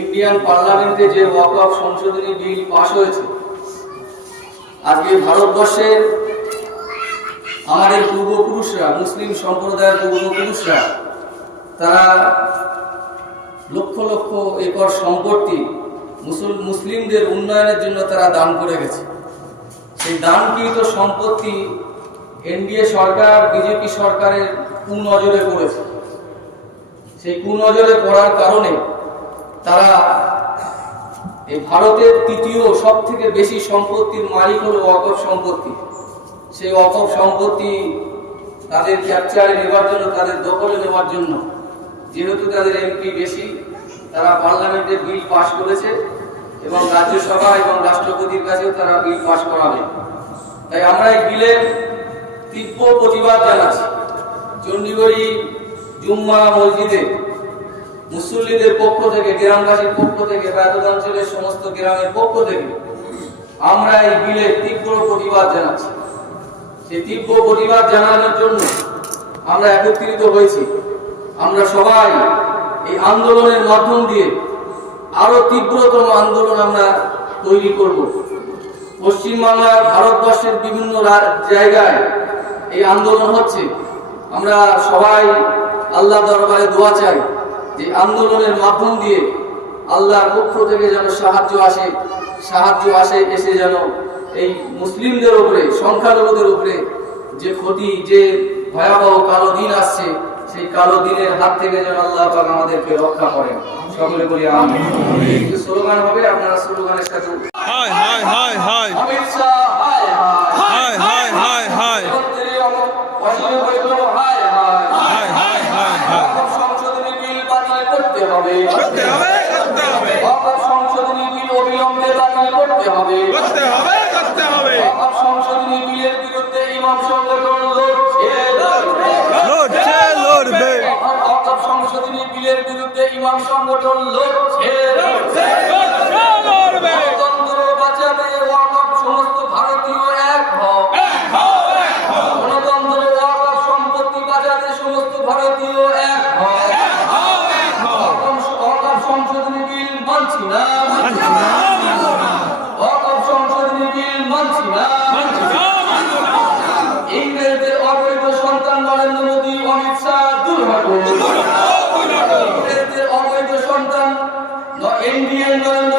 Indian পার্লামেন্টে যে ওয়াকফ সংশোধনী বিল পাস হয়েছে, আজকে ভারতবর্ষের আমাদের পূর্বপুরুষরা, মুসলিম সম্প্রদায়ের পূর্বপুরুষরা, তারা লক্ষ লক্ষ একর সম্পত্তি মুসলিমদের উন্নয়নের জন্য তারা দান করে গেছে। সেই দানকৃত সম্পত্তি এনডিএ সরকার, বিজেপি সরকারের কুনজরে পড়েছে। সেই কুনজরে পড়ার কারণে তারা এই ভারতের তৃতীয় সব থেকে বেশি সম্পত্তির মালিক হলো ওয়াকফ সম্পত্তি। সেই ওয়াকফ সম্পত্তি তাদের ক্যাপচারে নেওয়ার জন্য, তাদের দখলে নেওয়ার জন্য, যেহেতু তাদের এমপি বেশি, তারা পার্লামেন্টে বিল পাস করেছে এবং রাজ্যসভা এবং রাষ্ট্রপতির কাছেও তারা বিল পাস করাবে। তাই আমরা এই বিলের তীব্র প্রতিবাদ জানাচ্ছি। চণ্ডীগড়ি জুম্মা মসজিদে মুসল্লিদের পক্ষ থেকে, গ্রামবাসীর পক্ষ থেকে, অঞ্চলের সমস্ত গ্রামের পক্ষ থেকে আমরা এই বিলের তীব্র প্রতিবাদ জানাচ্ছি। সেই তীব্র প্রতিবাদ জানানোর জন্য আমরা একত্রিত হয়েছি। আমরা সবাই এই আন্দোলনের মাধ্যম দিয়ে আরো তীব্রতম আন্দোলন আমরা তৈরি করব। পশ্চিমবাংলার, ভারতবর্ষের বিভিন্ন জায়গায় এই আন্দোলন হচ্ছে। আমরা সবাই আল্লাহ দরবারে দোয়া চাই যে আন্দোলনের মাধ্যম দিয়ে আল্লাহর পক্ষ থেকে যেন সাহায্য আসে, এসে যেন এই মুসলিমদের উপরে, সংখ্যালঘুদের উপরে যে ক্ষতি, যে ভয়াবহ কালো দিন আসছে, সেই কালো দিনের হাত থেকে যেন আল্লাহ পাক আমাদেরকে রক্ষা করেন। সকলে বলি আমিন। একটু স্লোগান হবে, আপনারা স্লোগানের সাথে হাই হাই হাই হাই অমিত শাহ হাই হাই হাই হাই হাই হাই অসীম বৈষ্ণব হাই হাই হাই হাই হাই হাই সংশোধনী বিল বাতিল করতে হবে, করতে হবে করতে হবে সংশোধনী বিল অবিলম্বে বাতিল করতে হবে, করতে হবে করতে হবে সংশোধনী বিলের বিরুদ্ধে ইমাম সংগঠন লড়বে। সংশোধনী বিলের বিরুদ্ধে ইমাম সংগঠন লড়ছে। গণতন্ত্র বাঁচাতে ওয়াকফ সমস্ত ভারতীয় এক হও। গণতন্ত্র ওয়াকফ সম্পত্তি বাঁচাতে সমস্ত ভারতীয় এক হও। ওয়াকফ সংশোধনী বিল মানছি না, ওয়াকফ সংশোধনী বিল মানছি না। ইংরেজদের অবৈধ সন্তান নরেন্দ্র মোদী, অমিত শাহ দূর হটো। ইংরেজদের অবৈধ সন্তান এনডিএ নরেন্দ্র